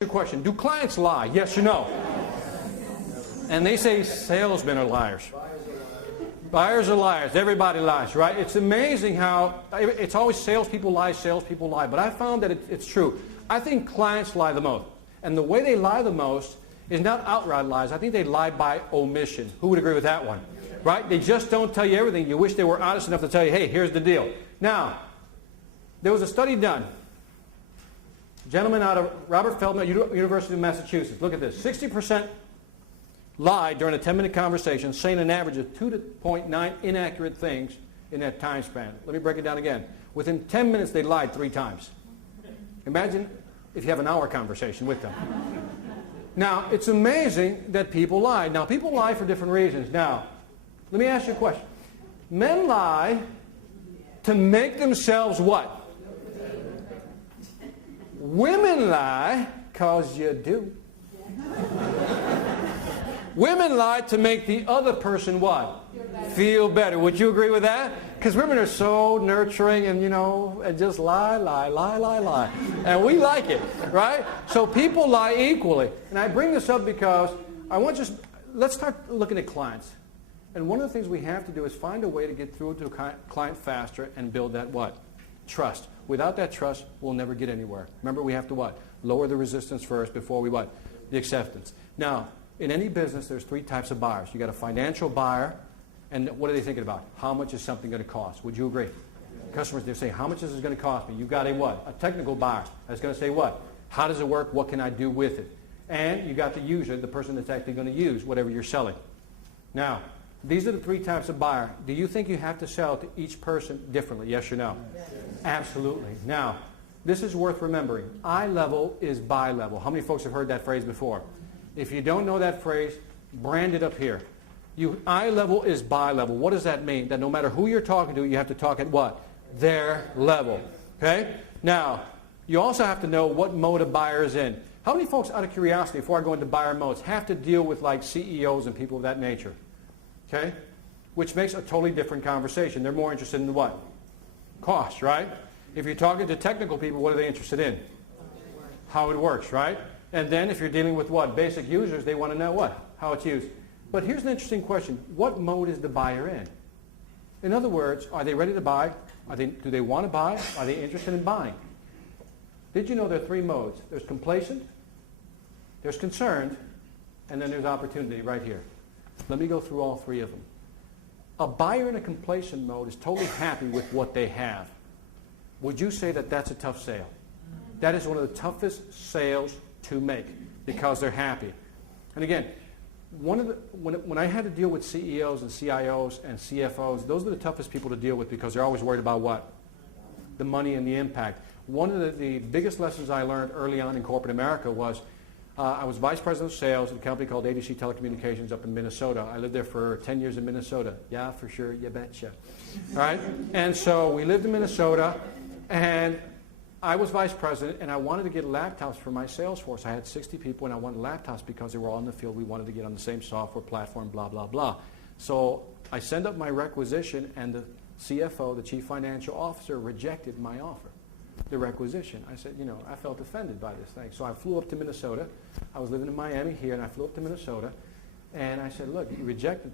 Good question. Do clients lie? Yes or no? And they say salesmen are liars. Buyers are liars. Everybody lies, right? It's amazing how it's always salespeople lie, but I found that it's true. I think clients lie the most. And the way they lie the most is not outright lies. I think they lie by omission. Who would agree with that one? Right? They just don't tell you everything. You wish they were honest enough to tell you, hey, here's the deal. Now, there was a study done. A gentleman out of Robert Feldman, University of Massachusetts. Look at this. 60% lied during a 10-minute conversation, saying an average of 2.9 inaccurate things in that time span. Let me break it down again. Within 10 minutes, they lied 3 times. Imagine if you have an hour conversation with them. Now, it's amazing that people lie. Now, people lie for different reasons. Now, let me ask you a question. Men lie to make themselves what? Women lie because you do. Women lie to make the other person what? Feel better. Would you agree with that? Because women are so nurturing and, and just lie. And we like it, right? So people lie equally. And I bring this up because let's start looking at clients. And one of the things we have to do is find a way to get through to a client faster and build that what? Trust. Without that trust, we'll never get anywhere. Remember, we have to what? Lower the resistance first before we what? The acceptance. Now, in any business, there's 3 types of buyers. You got a financial buyer, and what are they thinking about? How much is something going to cost? Would you agree? Customers, they say, how much is this going to cost me? You've got a what? A technical buyer that's going to say what? How does it work? What can I do with it? And you got the user, the person that's actually going to use whatever you're selling. Now, these are the 3 types of buyer. Do you think you have to sell to each person differently? Yes or no? Yes. Absolutely. Now, this is worth remembering. Eye level is buy level. How many folks have heard that phrase before? If you don't know that phrase, brand it up here. Eye level is buy level. What does that mean? That no matter who you're talking to, you have to talk at what? Their level. Okay? Now, you also have to know what mode a buyer is in. How many folks, out of curiosity, before I go into buyer modes, have to deal with like CEOs and people of that nature? Okay? Which makes a totally different conversation. They're more interested in what? Cost, right? If you're talking to technical people, what are they interested in? How it works, right? And then if you're dealing with what? Basic users, they want to know what? How it's used. But here's an interesting question. What mode is the buyer in? In other words, are they ready to buy? Do they want to buy? Are they interested in buying? Did you know there are 3 modes? There's complacent, there's concerned, and then there's opportunity right here. Let me go through all 3 of them. A buyer in a complacent mode is totally happy with what they have. Would you say that that's a tough sale? That is one of the toughest sales to make because they're happy. And again, when I had to deal with CEOs and CIOs and CFOs, those are the toughest people to deal with because they're always worried about what? The money and the impact. One of the biggest lessons I learned early on in corporate America was I was vice president of sales at a company called ADC Telecommunications up in Minnesota. I lived there for 10 years in Minnesota. Yeah, for sure, you betcha. All right? And so we lived in Minnesota, and I was vice president, and I wanted to get laptops for my sales force. I had 60 people, and I wanted laptops because they were all in the field. We wanted to get on the same software platform, blah, blah, blah. So I sent up my requisition, and the CFO, the chief financial officer, rejected my offer, the requisition. I said, I felt offended by this thing. So I flew up to Minnesota. I was living in Miami here, and I flew up to Minnesota. And I said, look, you rejected